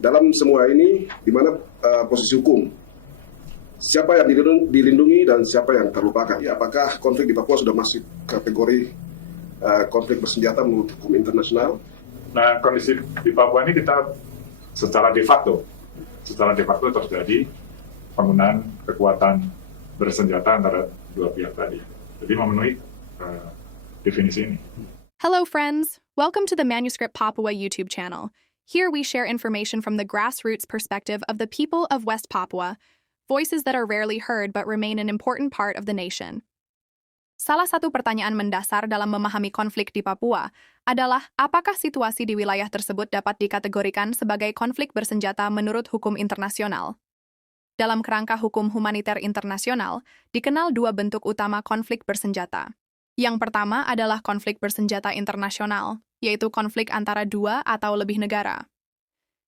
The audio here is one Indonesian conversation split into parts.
dalam semua ini di mana posisi hukum, siapa yang dilindungi dan siapa yang terlupakan. Ya, apakah konflik di Papua sudah masuk kategori konflik bersenjata menurut hukum internasional? Nah, kondisi di Papua ini kita secara de facto terjadi penggunaan kekuatan bersenjata antara dua pihak tadi. Jadi memenuhi definisi ini. Hello, friends. Welcome to the Manuscript Papua YouTube channel. Here we share information from the grassroots perspective of the people of West Papua, voices that are rarely heard but remain an important part of the nation. Salah satu pertanyaan mendasar dalam memahami konflik di Papua adalah apakah situasi di wilayah tersebut dapat dikategorikan sebagai konflik bersenjata menurut hukum internasional. Dalam kerangka hukum humaniter internasional, dikenal dua bentuk utama konflik bersenjata. Yang pertama adalah konflik bersenjata internasional, yaitu konflik antara dua atau lebih negara.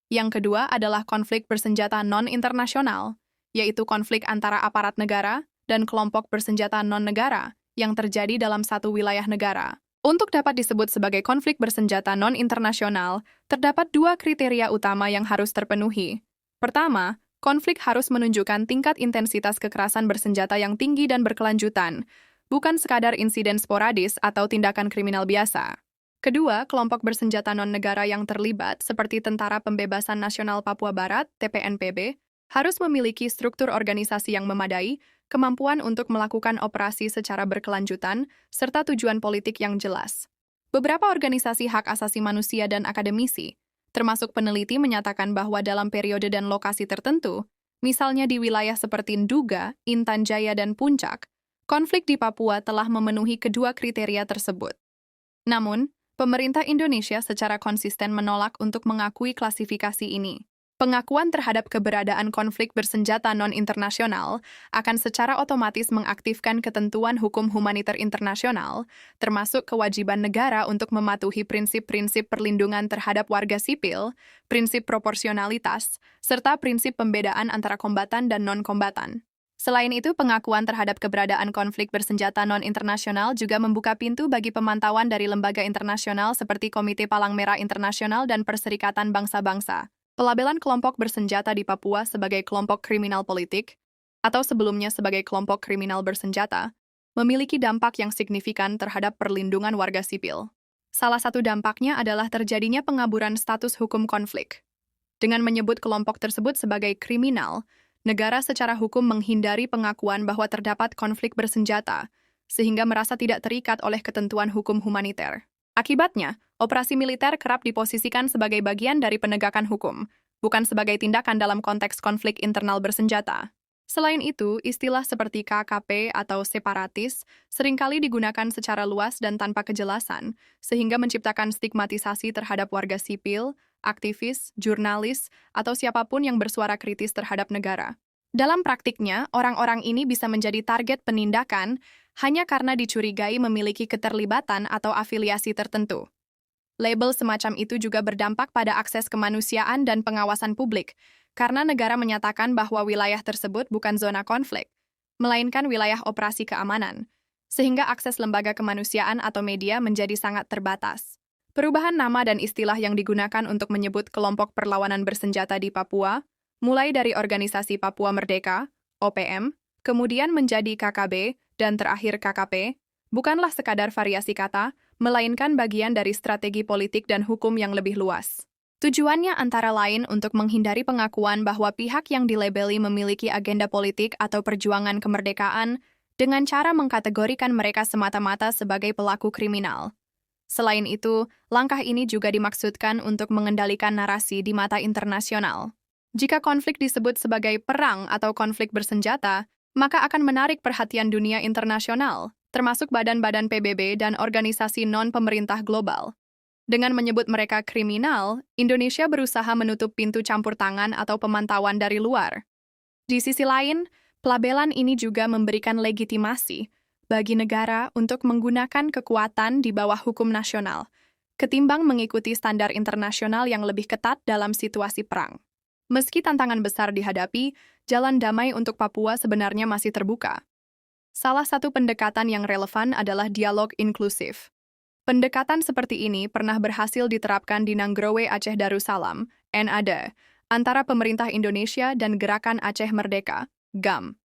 Yang kedua adalah konflik bersenjata non-internasional, yaitu konflik antara aparat negara dan kelompok bersenjata non-negara yang terjadi dalam satu wilayah negara. Untuk dapat disebut sebagai konflik bersenjata non-internasional, terdapat dua kriteria utama yang harus terpenuhi. Pertama, konflik harus menunjukkan tingkat intensitas kekerasan bersenjata yang tinggi dan berkelanjutan, bukan sekadar insiden sporadis atau tindakan kriminal biasa. Kedua, kelompok bersenjata non-negara yang terlibat, seperti Tentara Pembebasan Nasional Papua Barat, TPNPB, harus memiliki struktur organisasi yang memadai, kemampuan untuk melakukan operasi secara berkelanjutan, serta tujuan politik yang jelas. Beberapa organisasi hak asasi manusia dan akademisi, termasuk peneliti, menyatakan bahwa dalam periode dan lokasi tertentu, misalnya di wilayah seperti Nduga, Intan Jaya, dan Puncak, konflik di Papua telah memenuhi kedua kriteria tersebut. Namun, pemerintah Indonesia secara konsisten menolak untuk mengakui klasifikasi ini. Pengakuan terhadap keberadaan konflik bersenjata non-internasional akan secara otomatis mengaktifkan ketentuan hukum humaniter internasional, termasuk kewajiban negara untuk mematuhi prinsip-prinsip perlindungan terhadap warga sipil, prinsip proporsionalitas, serta prinsip pembedaan antara kombatan dan non-kombatan. Selain itu, pengakuan terhadap keberadaan konflik bersenjata non-internasional juga membuka pintu bagi pemantauan dari lembaga internasional seperti Komite Palang Merah Internasional dan Perserikatan Bangsa-Bangsa. Pelabelan kelompok bersenjata di Papua sebagai kelompok kriminal politik, atau sebelumnya sebagai kelompok kriminal bersenjata, memiliki dampak yang signifikan terhadap perlindungan warga sipil. Salah satu dampaknya adalah terjadinya pengaburan status hukum konflik. Dengan menyebut kelompok tersebut sebagai kriminal, negara secara hukum menghindari pengakuan bahwa terdapat konflik bersenjata, sehingga merasa tidak terikat oleh ketentuan hukum humaniter. Akibatnya, operasi militer kerap diposisikan sebagai bagian dari penegakan hukum, bukan sebagai tindakan dalam konteks konflik internal bersenjata. Selain itu, istilah seperti KKP atau separatis seringkali digunakan secara luas dan tanpa kejelasan, sehingga menciptakan stigmatisasi terhadap warga sipil, aktivis, jurnalis, atau siapapun yang bersuara kritis terhadap negara. Dalam praktiknya, orang-orang ini bisa menjadi target penindakan hanya karena dicurigai memiliki keterlibatan atau afiliasi tertentu. Label semacam itu juga berdampak pada akses kemanusiaan dan pengawasan publik, karena negara menyatakan bahwa wilayah tersebut bukan zona konflik, melainkan wilayah operasi keamanan, sehingga akses lembaga kemanusiaan atau media menjadi sangat terbatas. Perubahan nama dan istilah yang digunakan untuk menyebut kelompok perlawanan bersenjata di Papua, mulai dari Organisasi Papua Merdeka, OPM, kemudian menjadi KKB, dan terakhir KKP, bukanlah sekadar variasi kata, melainkan bagian dari strategi politik dan hukum yang lebih luas. Tujuannya antara lain untuk menghindari pengakuan bahwa pihak yang dilabeli memiliki agenda politik atau perjuangan kemerdekaan dengan cara mengkategorikan mereka semata-mata sebagai pelaku kriminal. Selain itu, langkah ini juga dimaksudkan untuk mengendalikan narasi di mata internasional. Jika konflik disebut sebagai perang atau konflik bersenjata, maka akan menarik perhatian dunia internasional, termasuk badan-badan PBB dan organisasi non-pemerintah global. Dengan menyebut mereka kriminal, Indonesia berusaha menutup pintu campur tangan atau pemantauan dari luar. Di sisi lain, pelabelan ini juga memberikan legitimasi bagi negara untuk menggunakan kekuatan di bawah hukum nasional, ketimbang mengikuti standar internasional yang lebih ketat dalam situasi perang. Meski tantangan besar dihadapi, jalan damai untuk Papua sebenarnya masih terbuka. Salah satu pendekatan yang relevan adalah dialog inklusif. Pendekatan seperti ini pernah berhasil diterapkan di Nanggroe Aceh Darussalam, NAD, antara pemerintah Indonesia dan Gerakan Aceh Merdeka, GAM.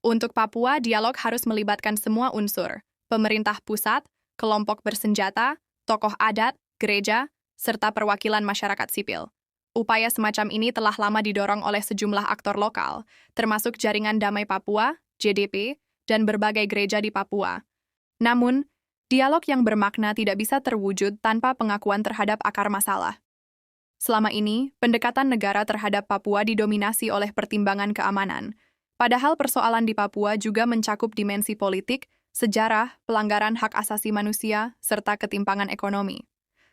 Untuk Papua, dialog harus melibatkan semua unsur, pemerintah pusat, kelompok bersenjata, tokoh adat, gereja, serta perwakilan masyarakat sipil. Upaya semacam ini telah lama didorong oleh sejumlah aktor lokal, termasuk Jaringan Damai Papua, JDP, dan berbagai gereja di Papua. Namun, dialog yang bermakna tidak bisa terwujud tanpa pengakuan terhadap akar masalah. Selama ini, pendekatan negara terhadap Papua didominasi oleh pertimbangan keamanan, padahal persoalan di Papua juga mencakup dimensi politik, sejarah, pelanggaran hak asasi manusia, serta ketimpangan ekonomi.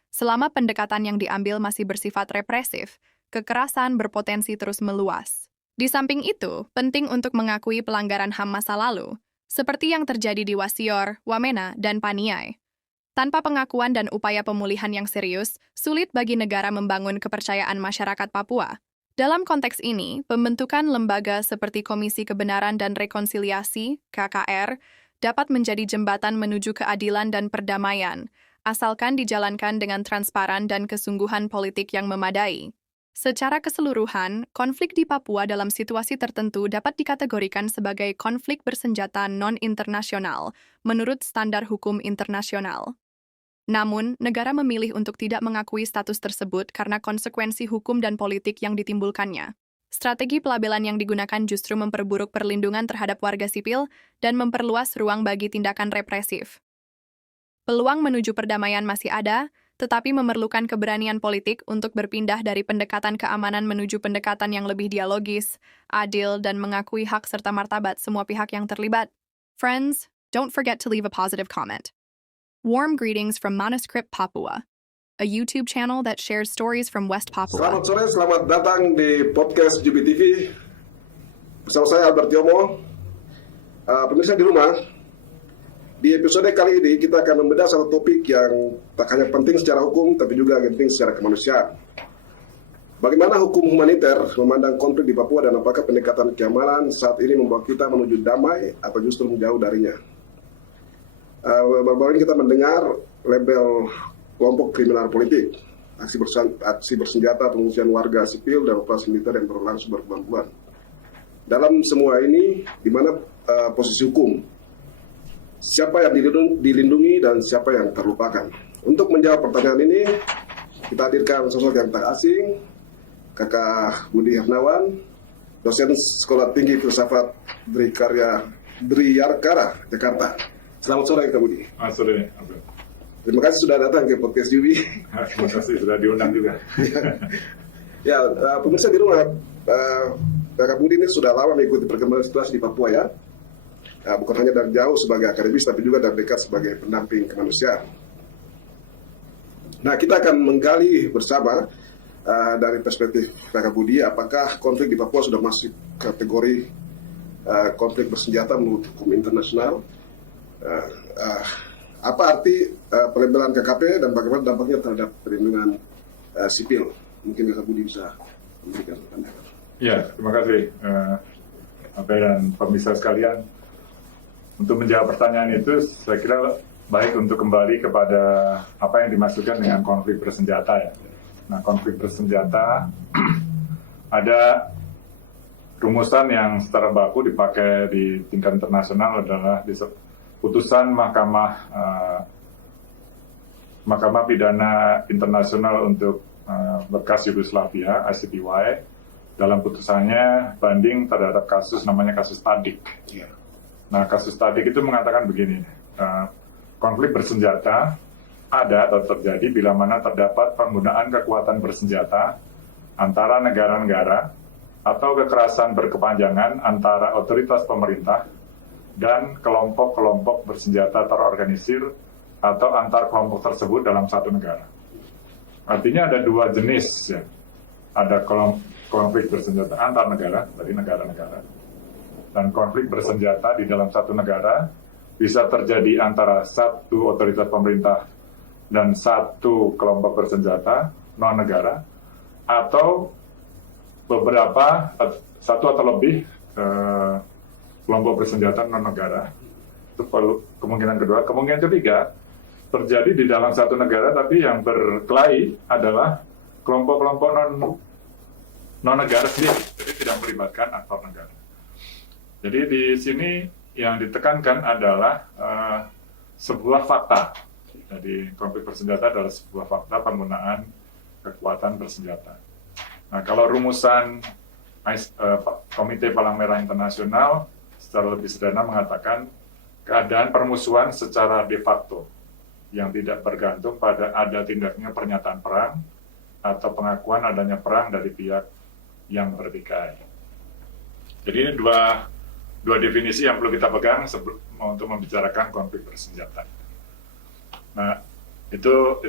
Selama pendekatan yang diambil masih bersifat represif, kekerasan berpotensi terus meluas. Di samping itu, penting untuk mengakui pelanggaran HAM masa lalu, seperti yang terjadi di Wasior, Wamena, dan Paniai. Tanpa pengakuan dan upaya pemulihan yang serius, sulit bagi negara membangun kepercayaan masyarakat Papua. Dalam konteks ini, pembentukan lembaga seperti Komisi Kebenaran dan Rekonsiliasi, KKR, dapat menjadi jembatan menuju keadilan dan perdamaian, asalkan dijalankan dengan transparan dan kesungguhan politik yang memadai. Secara keseluruhan, konflik di Papua dalam situasi tertentu dapat dikategorikan sebagai konflik bersenjata non-internasional menurut standar hukum internasional. Namun, negara memilih untuk tidak mengakui status tersebut karena konsekuensi hukum dan politik yang ditimbulkannya. Strategi pelabelan yang digunakan justru memperburuk perlindungan terhadap warga sipil dan memperluas ruang bagi tindakan represif. Peluang menuju perdamaian masih ada, tetapi memerlukan keberanian politik untuk berpindah dari pendekatan keamanan menuju pendekatan yang lebih dialogis, adil, dan mengakui hak serta martabat semua pihak yang terlibat. Friends, don't forget to leave a positive comment. Warm greetings from Manuscript Papua, a YouTube channel that shares stories from West Papua. Selamat sore, selamat datang di podcast JBTV. Bersama saya Albert Yomo. Pemirsa di rumah, di episode kali ini kita akan membedah satu topik yang tak hanya penting secara hukum, tapi juga penting secara kemanusiaan. Bagaimana hukum humaniter memandang konflik di Papua dan apakah pendekatan keamanan saat ini membawa kita menuju damai atau justru menjauh darinya? Baru-baru ini kita mendengar label kelompok kriminal politik, aksi bersenjata, pengungsian warga sipil, dan operasi militer yang berlangsung berbulan-bulan. Dalam semua ini, di mana posisi hukum? Siapa yang dilindungi dan siapa yang terlupakan? Untuk menjawab pertanyaan ini, kita hadirkan sosok yang tak asing, Kakak Budi Hernawan, dosen Sekolah Tinggi Filsafat Driyarkara, Jakarta. Selamat sore, Kak Budi. Selamat sore. Terima kasih sudah datang ke podcast Jubi. Terima kasih sudah diundang juga. Ya, pemirsa di rumah, Kakak Budi ini sudah lama mengikuti perkembangan situasi di Papua ya. Bukan hanya dari jauh sebagai akademis, tapi juga dari dekat sebagai pendamping kemanusiaan. Nah, kita akan menggali bersama dari perspektif Kakak Budi, apakah konflik di Papua sudah masuk kategori konflik bersenjata menurut hukum internasional? Apa arti pelabelan KKP dan bagaimana dampaknya terhadap perlindungan sipil? Mungkin Kakak Budi bisa memberikan pandangan. Ya, terima kasih dan pemirsa sekalian. Untuk menjawab pertanyaan itu, saya kira baik untuk kembali kepada apa yang dimaksudkan dengan konflik bersenjata ya. Nah, konflik bersenjata ada rumusan yang secara baku dipakai di tingkat internasional adalah putusan Mahkamah Pidana Internasional untuk bekas Yugoslavia (ICTY) dalam putusannya banding terhadap kasus namanya kasus Tadik. Nah, kasus Tadik itu mengatakan begini, konflik bersenjata ada atau terjadi bila mana terdapat penggunaan kekuatan bersenjata antara negara-negara atau kekerasan berkepanjangan antara otoritas pemerintah dan kelompok-kelompok bersenjata terorganisir atau antar kelompok tersebut dalam satu negara. Artinya ada dua jenis ya. Ada konflik bersenjata antar negara dari negara-negara. Dan konflik bersenjata di dalam satu negara bisa terjadi antara satu otoritas pemerintah dan satu kelompok bersenjata non-negara, atau beberapa, satu atau lebih kelompok bersenjata non-negara. Itu kemungkinan kedua. Kemungkinan ketiga, terjadi di dalam satu negara, tapi yang berkelahi adalah kelompok-kelompok non negara sendiri, jadi tidak melibatkan aktor negara. Jadi di sini yang ditekankan adalah sebuah fakta. Jadi konflik bersenjata adalah sebuah fakta penggunaan kekuatan bersenjata. Nah, kalau rumusan Komite Palang Merah Internasional secara lebih sederhana mengatakan keadaan permusuhan secara de facto yang tidak bergantung pada ada tindaknya pernyataan perang atau pengakuan adanya perang dari pihak yang bertikai. Jadi ini dua definisi yang perlu kita pegang untuk membicarakan konflik bersenjata. Nah, itu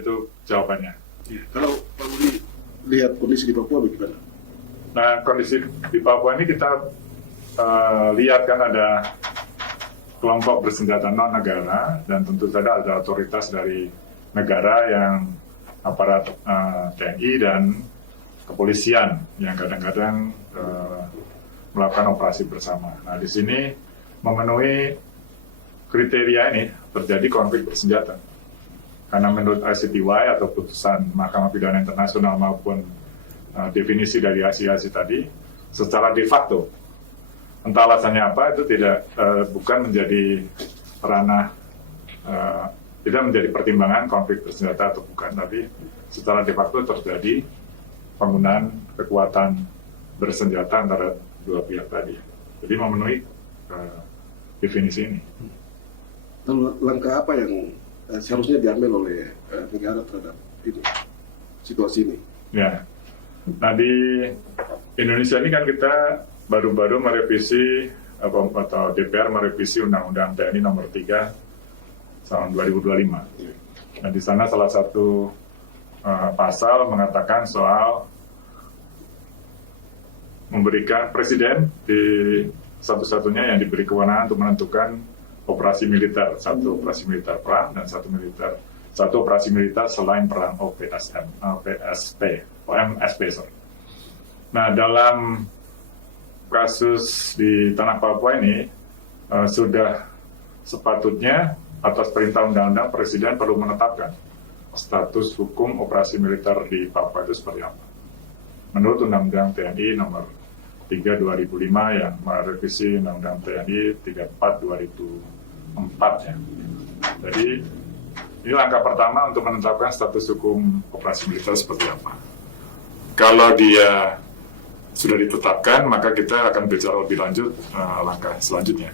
jawabannya. Ya, kalau Pak Budi lihat kondisi di Papua bagaimana? Nah, kondisi di Papua ini kita lihat kan ada kelompok bersenjata non negara dan tentu saja ada otoritas dari negara yang aparat TNI dan kepolisian yang kadang-kadang melakukan operasi bersama. Nah, di sini memenuhi kriteria ini terjadi konflik bersenjata. Karena menurut ICTY atau putusan Mahkamah Pidana Internasional maupun definisi dari ICIC tadi, secara de facto, entah alasannya apa, itu bukan menjadi ranah, tidak menjadi pertimbangan konflik bersenjata atau bukan, tapi secara de facto terjadi penggunaan kekuatan bersenjata antara dua pihak tadi. Jadi memenuhi definisi ini. Lalu langkah apa yang seharusnya diambil oleh negara terhadap ini, situasi ini? Ya, nah di Indonesia ini kan kita baru-baru merevisi atau DPR merevisi Undang-Undang TNI Nomor 3 tahun 2025. Nah di sana salah satu pasal mengatakan soal memberikan presiden di satu-satunya yang diberi kewenangan untuk menentukan operasi militer, satu operasi militer perang dan satu operasi militer selain perang OMSP. Nah, dalam kasus di Tanah Papua ini sudah sepatutnya atas perintah undang-undang presiden perlu menetapkan status hukum operasi militer di Papua itu seperti apa. Menurut Undang-Undang TNI Nomor 3 2005 yang merevisi Undang-Undang TNI 34 2004 ya. Jadi ini langkah pertama untuk menetapkan status hukum operasi militer seperti apa. Kalau dia sudah ditetapkan, maka kita akan bicara lebih lanjut langkah selanjutnya.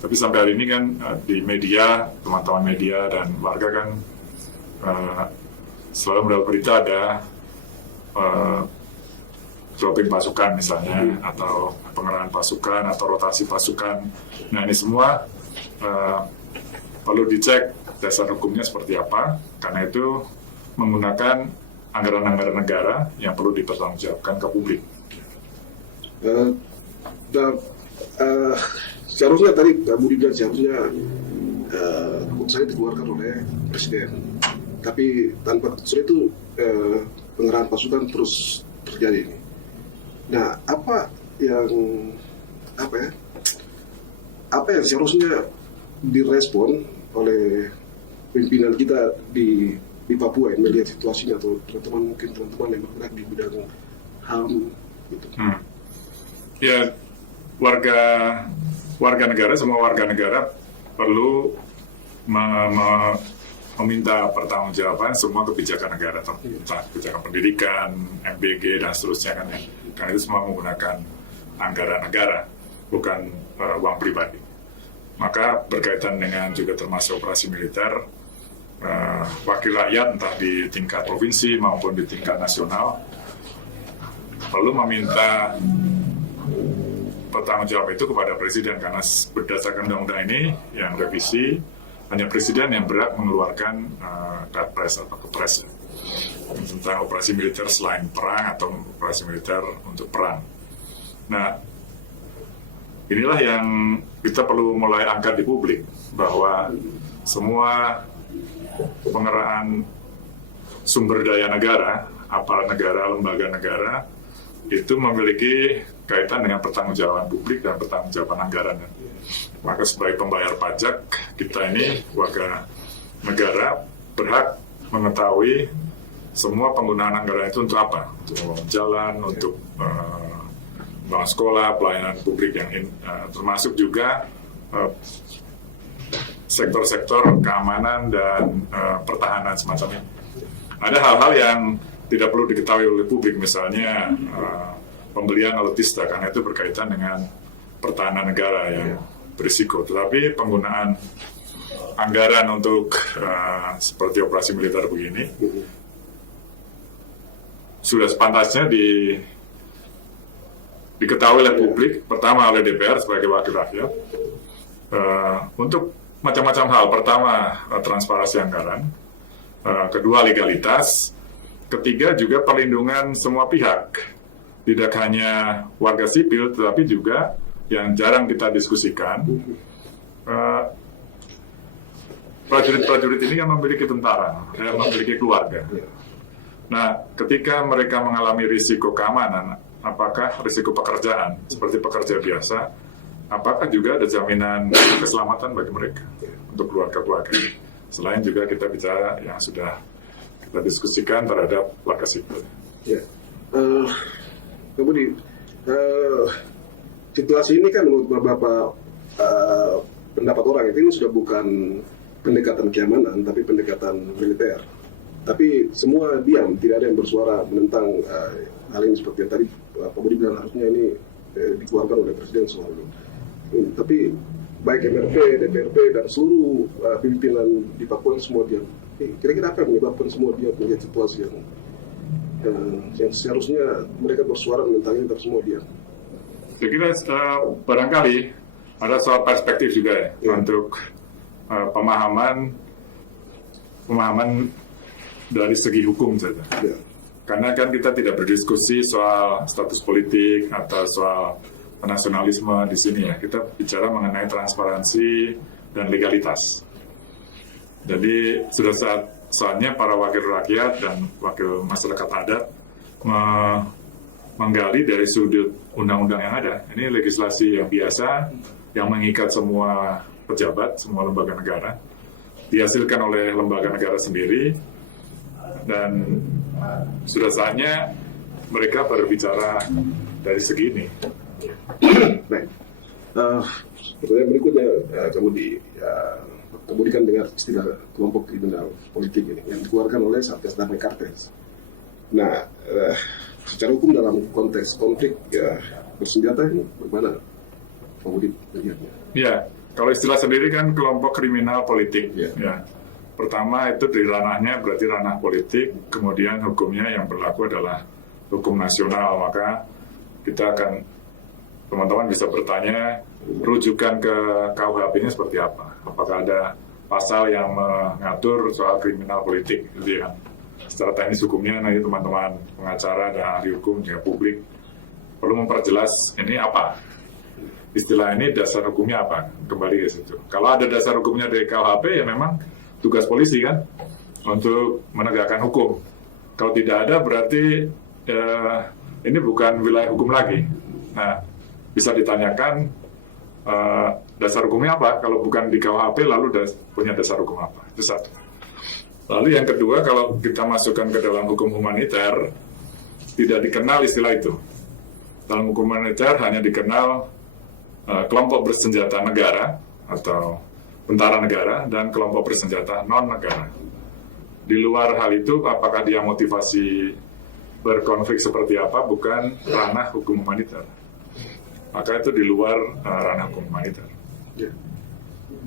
Tapi sampai hari ini kan di media, teman-teman media dan warga kan selalu mendapat berita ada dropping pasukan misalnya, atau pengerahan pasukan, atau rotasi pasukan. Nah ini semua perlu dicek dasar hukumnya seperti apa, karena itu menggunakan anggaran-anggaran negara yang perlu dipertanggungjawabkan ke publik. Seharusnya tadi Pak Budi bilang seharusnya keputusan itu dikeluarkan oleh presiden, tapi tanpa keputusan itu pengerahan pasukan terus terjadi ini. Nah, apa yang seharusnya direspon oleh pimpinan kita di Papua yang melihat situasinya, atau teman-teman yang bergerak di bidang HAM gitu. Ya, warga negara, semua warga negara perlu meminta pertanggungjawaban semua kebijakan negara, tentang kebijakan pendidikan, MBG dan seterusnya kan ya. Karena itu semua menggunakan anggaran negara, bukan uang pribadi. Maka berkaitan dengan juga termasuk operasi militer, wakil rakyat entah di tingkat provinsi maupun di tingkat nasional perlu meminta pertanggungjawaban itu kepada presiden, karena berdasarkan undang-undang ini yang revisi hanya presiden yang berhak mengeluarkan Kepres atau Kepres tentang operasi militer selain perang atau operasi militer untuk perang. Nah, inilah yang kita perlu mulai angkat di publik, bahwa semua pengerahan sumber daya negara, aparat negara, lembaga negara, itu memiliki kaitan dengan pertanggungjawaban publik dan pertanggungjawaban anggaran. Maka sebagai pembayar pajak, kita ini warga negara berhak mengetahui semua penggunaan anggaran itu untuk apa? Untuk membangun jalan, untuk membangun sekolah, pelayanan publik yang termasuk juga sektor-sektor keamanan dan pertahanan semacam ini. Ada hal-hal yang tidak perlu diketahui oleh publik, misalnya pembelian alutsista, karena itu berkaitan dengan pertahanan negara yang berisiko. Tetapi penggunaan anggaran untuk seperti operasi militer begini sudah sepantasnya diketahui oleh publik, pertama oleh DPR sebagai wakil rakyat, untuk macam-macam hal. Pertama, transparansi anggaran, kedua, legalitas, ketiga juga perlindungan semua pihak, tidak hanya warga sipil, tetapi juga yang jarang kita diskusikan, prajurit-prajurit ini kan memiliki tentara, memiliki keluarga. Nah, ketika mereka mengalami risiko keamanan, apakah risiko pekerjaan seperti pekerja biasa, apakah juga ada jaminan keselamatan bagi mereka untuk keluarga-keluarga? Selain juga kita bicara yang sudah kita diskusikan terhadap warga sipil. Ya, kemudian situasi ini kan menurut beberapa pendapat orang itu ini sudah bukan pendekatan keamanan, tapi pendekatan militer. Tapi semua diam, tidak ada yang bersuara menentang hal ini seperti yang tadi Pak Budi bilang harusnya ini dikeluarkan oleh Presiden selalu. Tapi baik MRP, DPRP, dan seluruh pimpinan di Papua semua diam. Kira-kira apa yang menyebabkan semua diam melihat situasi yang seharusnya mereka bersuara menentang ini, tapi semua diam? Saya kira barangkali ada soal perspektif juga ya. Untuk pemahaman dari segi hukum saja. Ya. Karena kan kita tidak berdiskusi soal status politik atau soal nasionalisme di sini ya. Kita bicara mengenai transparansi dan legalitas. Jadi sudah saatnya para wakil rakyat dan wakil masyarakat adat menggali dari sudut undang-undang yang ada. Ini legislasi yang biasa, yang mengikat semua pejabat, semua lembaga negara, dihasilkan oleh lembaga negara sendiri, dan sudah saatnya mereka berbicara dari segi ini. Baik. Pertanyaan berikutnya, kemudian kan dengar istilah kelompok kriminal politik ini yang dikeluarkan oleh Satgas Damai Kartels. Nah, secara hukum dalam konteks konflik bersenjata ini bagaimana Pak Budi melihatnya? Ya, kalau istilah sendiri kan kelompok kriminal politik. Ya. Pertama itu di ranahnya berarti ranah politik, kemudian hukumnya yang berlaku adalah hukum nasional. Maka kita akan, teman-teman bisa bertanya, rujukan ke KUHP-nya seperti apa? Apakah ada pasal yang mengatur soal kriminal politik? Gitu ya. Secara teknis hukumnya nanti teman-teman pengacara dan ahli hukum juga publik perlu memperjelas ini apa? Istilah ini dasar hukumnya apa? Kembali ke situ. Kalau ada dasar hukumnya dari KUHP ya memang tugas polisi kan untuk menegakkan hukum. Kalau tidak ada berarti ini bukan wilayah hukum lagi. Nah, bisa ditanyakan dasar hukumnya apa? Kalau bukan di KUHP lalu punya dasar hukum apa? Itu satu. Lalu yang kedua, kalau kita masukkan ke dalam hukum humaniter, tidak dikenal istilah itu. Dalam hukum humaniter hanya dikenal kelompok bersenjata negara atau tentara negara dan kelompok bersenjata non-negara. Di luar hal itu, apakah dia motivasi berkonflik seperti apa, bukan ranah hukum humaniter. Maka itu di luar ranah hukum humaniter. Ya.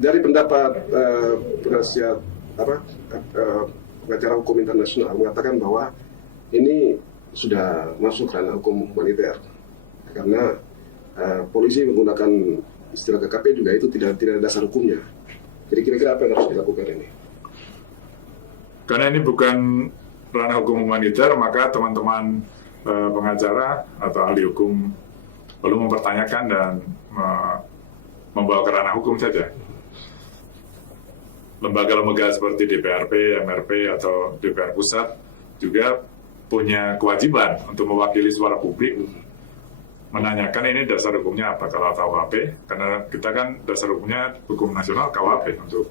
Dari pendapat penasihat pengacara hukum internasional mengatakan bahwa ini sudah masuk ranah hukum humaniter karena polisi menggunakan istilah KKP juga itu tidak ada dasar hukumnya. Jadi kira-kira apa yang harus dilakukan ini? Karena ini bukan ranah hukum humaniter, maka teman-teman pengacara atau ahli hukum perlu mempertanyakan dan membawa ke ranah hukum saja. Lembaga-lembaga seperti DPRP, MRP, atau DPR Pusat juga punya kewajiban untuk mewakili suara publik, menanyakan ini dasar hukumnya apa kalau KUHP, karena kita kan dasar hukumnya hukum nasional KUHP untuk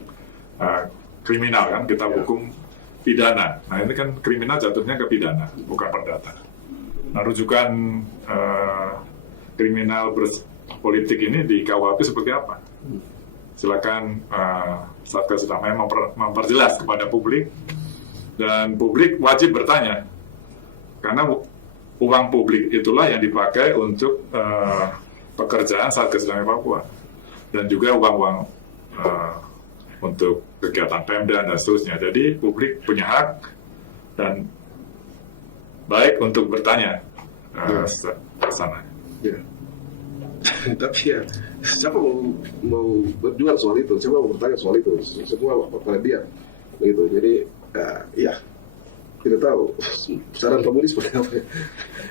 kriminal kan, kita hukum pidana. Nah ini kan kriminal jatuhnya ke pidana, bukan perdata. Nah rujukan kriminal politik ini di KUHP seperti apa? Silakan Satgas Damai memperjelas kepada publik, dan publik wajib bertanya karena uang publik itulah yang dipakai untuk pekerjaan Satgas Damai Papua dan juga uang-uang untuk kegiatan Pemda dan seterusnya. Jadi publik punya hak dan baik untuk bertanya ke sana. Ya. Tapi ya, siapa mau berjuang soal itu? Siapa mau bertanya soal itu? Semua pada diam. Begitu. Jadi, ya, kita tahu. Saran pemilih seperti apa?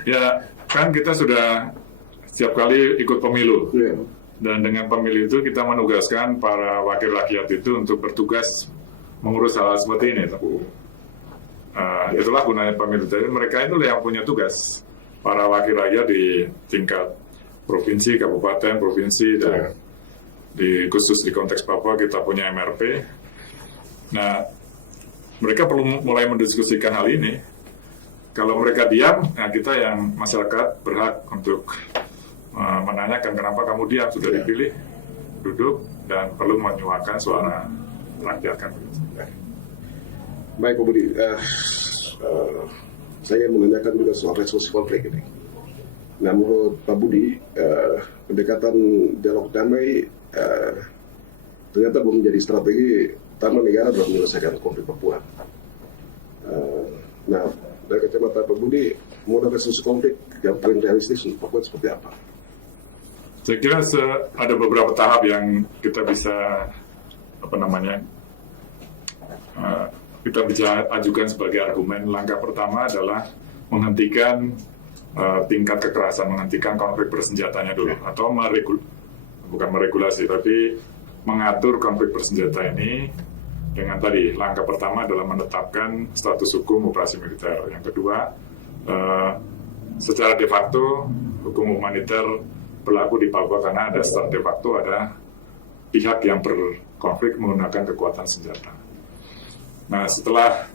Ya, kan kita sudah setiap kali ikut pemilu. Ya. Dan dengan pemilu itu kita menugaskan para wakil rakyat itu untuk bertugas mengurus hal-hal seperti ini. Itulah gunanya pemilu. Jadi mereka itu yang punya tugas. Para wakil rakyat di tingkat provinsi, kabupaten, provinsi, dan khusus di konteks Papua kita punya MRP. Nah, mereka perlu mulai mendiskusikan hal ini. Kalau mereka diam, nah kita yang masyarakat berhak untuk menanyakan kenapa kamu diam, sudah dipilih, duduk, dan perlu menyuarakan suara rakyat kan. Baik, Pak Budi. Saya menanyakan juga soal resolusi konflik ini. Nah, menurut Pak Budi, pendekatan dialog damai ternyata belum menjadi strategi utama negara dalam menyelesaikan konflik Papua. Nah, dari kacamata Pak Budi, modal resolusi konflik yang paling realistis untuk Papua seperti apa? Saya kira ada beberapa tahap yang kita bisa kita bisa ajukan sebagai argumen. Langkah pertama adalah menghentikan tingkat kekerasan, menghentikan konflik bersenjatanya dulu, atau bukan meregulasi, tapi mengatur konflik bersenjata ini dengan tadi langkah pertama adalah menetapkan status hukum operasi militer. Yang kedua, secara de facto hukum humaniter berlaku di Papua karena ada secara de facto ada pihak yang berkonflik menggunakan kekuatan senjata. Nah, setelah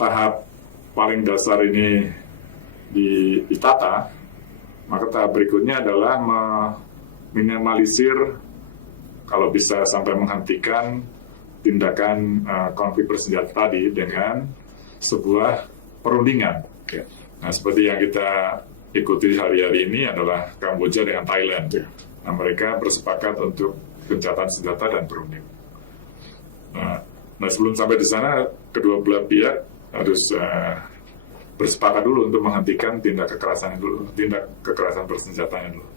tahap paling dasar ini ditata, maka tahap berikutnya adalah meminimalisir, kalau bisa sampai menghentikan tindakan konflik bersenjata tadi dengan sebuah perundingan. Nah, seperti yang kita ikuti hari-hari ini adalah Kamboja dengan Thailand. Nah, mereka bersepakat untuk gencatan senjata dan berunding. Nah, sebelum sampai di sana, kedua belah pihak harus bersepakat dulu untuk menghentikan tindak kekerasan bersenjatanya dulu.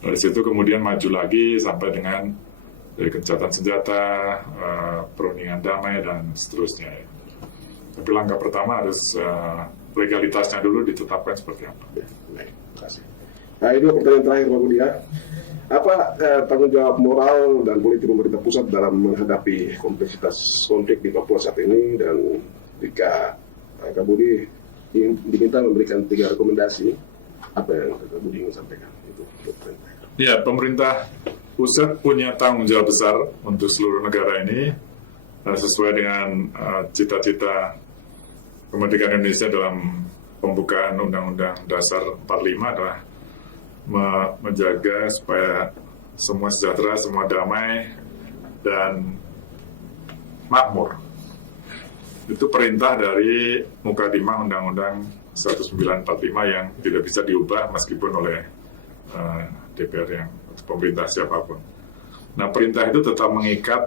Dari situ kemudian maju lagi sampai dengan dari gencatan senjata, perundingan damai, dan seterusnya. Tapi langkah pertama harus legalitasnya dulu ditetapkan seperti apa. Baik, terima kasih. Nah, ini pertanyaan terakhir Pak Budi ya. Apa tanggung jawab moral dan politik pemerintah pusat dalam menghadapi kompleksitas konflik di Papua saat ini, dan jika Kak Budi diminta memberikan 3 rekomendasi, apa yang Kak Budi ingin sampaikan? Itu ya, pemerintah pusat punya tanggung jawab besar untuk seluruh negara ini sesuai dengan cita-cita kemerdekaan Indonesia dalam pembukaan Undang-Undang Dasar 45 adalah menjaga supaya semua sejahtera, semua damai, dan makmur. Itu perintah dari Mukadimah Undang-Undang 1945 yang tidak bisa diubah meskipun oleh DPR yang pemerintah siapapun. Nah, perintah itu tetap mengikat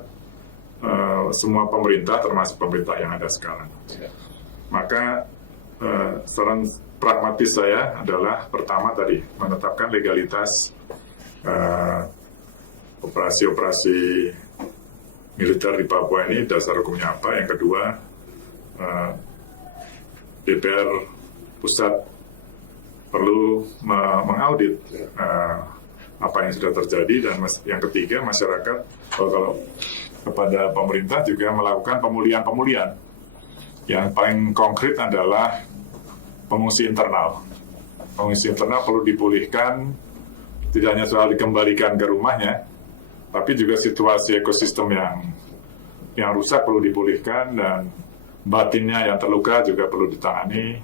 semua pemerintah, termasuk pemerintah yang ada sekarang. Maka saran pragmatis saya adalah pertama tadi menetapkan legalitas operasi-operasi militer di Papua ini, dasar hukumnya apa. Yang kedua, DPR pusat perlu mengaudit apa yang sudah terjadi, dan yang ketiga masyarakat kalau kepada pemerintah juga melakukan pemulihan. Yang paling konkret adalah pengungsi internal. Pengungsi internal perlu dipulihkan, tidak hanya soal dikembalikan ke rumahnya, tapi juga situasi ekosistem yang rusak perlu dipulihkan, dan batinnya yang terluka juga perlu ditangani,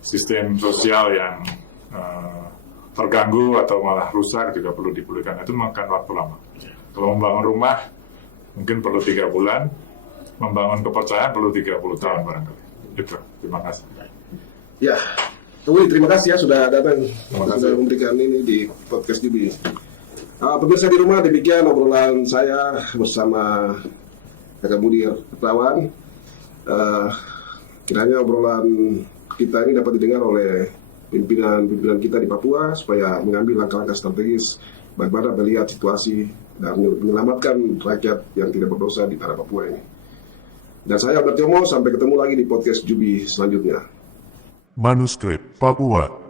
sistem sosial yang terganggu atau malah rusak juga perlu dipulihkan. Itu memakan waktu lama. Kalau membangun rumah mungkin perlu 3 bulan, membangun kepercayaan perlu 30 tahun barangkali. Itu. Terima kasih. Ya, Kak terima kasih ya sudah datang, Terima kasih. sudah memberikan ini di podcast Jubi. Pemirsa di rumah, demikian obrolan saya bersama Kakak Budi Hermawan. Kiranya obrolan kita ini dapat didengar oleh pimpinan kita di Papua supaya mengambil langkah-langkah strategis bagaimana melihat situasi dan menyelamatkan rakyat yang tidak berdosa di tanah Papua ini. Dan saya Albert Yomo, sampai ketemu lagi di podcast Jubi selanjutnya. Manuskrip Papua.